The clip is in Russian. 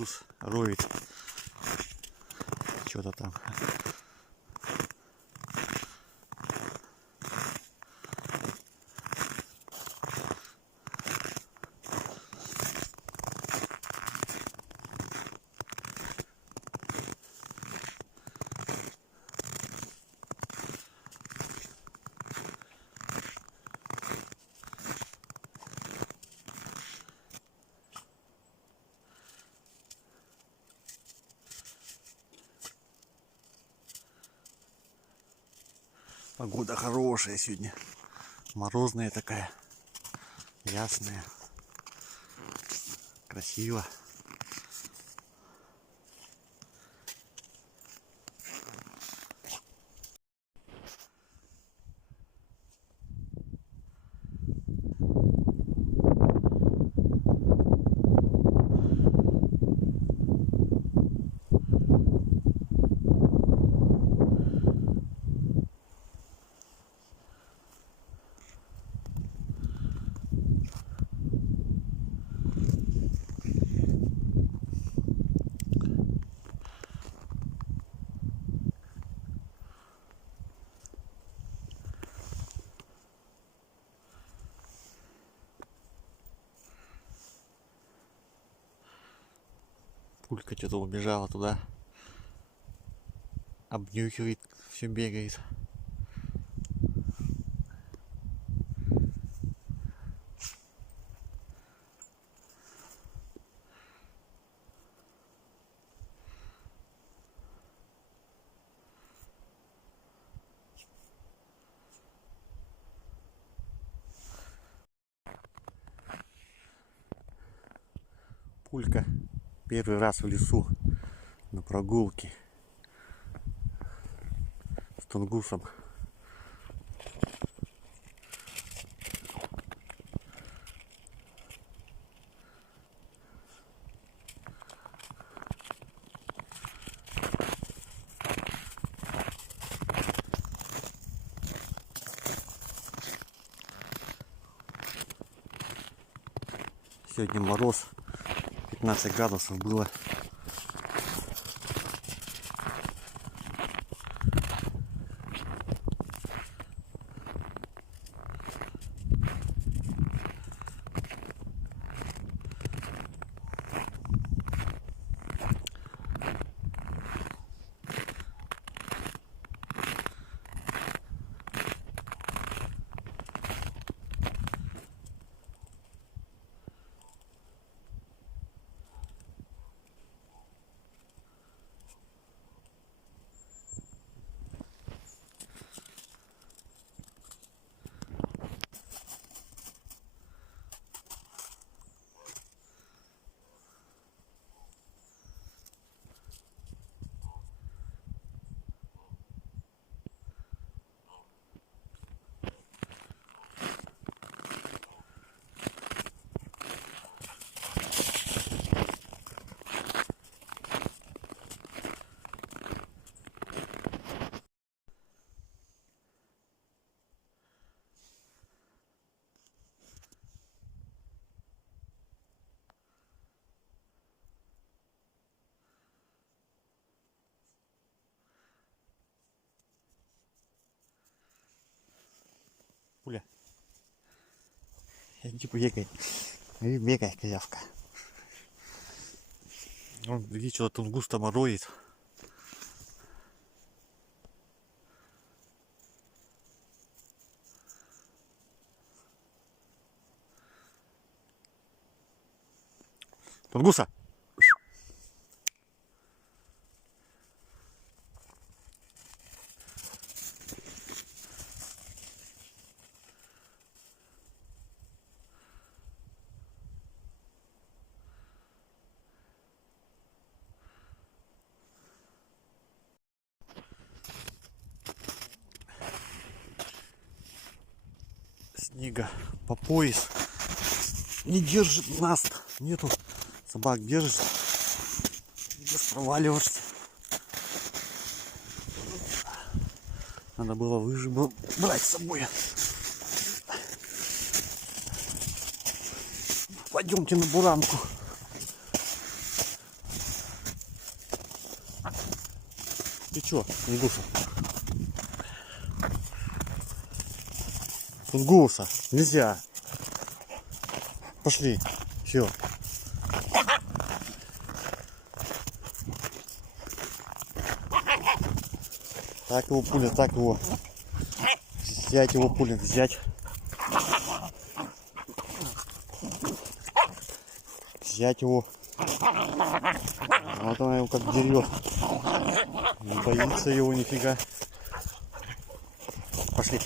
Тунгус роет что-то там. Погода хорошая сегодня, морозная такая, ясная, красиво. Пулька что-то убежала туда, обнюхивает, все бегает. Пулька первый раз в лесу на прогулке с тунгусом. Сегодня мороз, 15 градусов было. Пуля, иди бегай, иди бегай, козявка. Вон, видите, что тунгус там роет. Тунгуса! Снега по пояс. Не держит нас. Нету собак, держит. Идешь проваливаешься. Надо было лыжи брать с собой. Пойдемте на буранку. Ты чё, Тунгуса? Тунгуса, нельзя. Пошли. Все. Так его, Пуля, так его. Взять его, Пуля, взять. Взять его. Вот она его как дерет. Не боится его нифига. Пошли.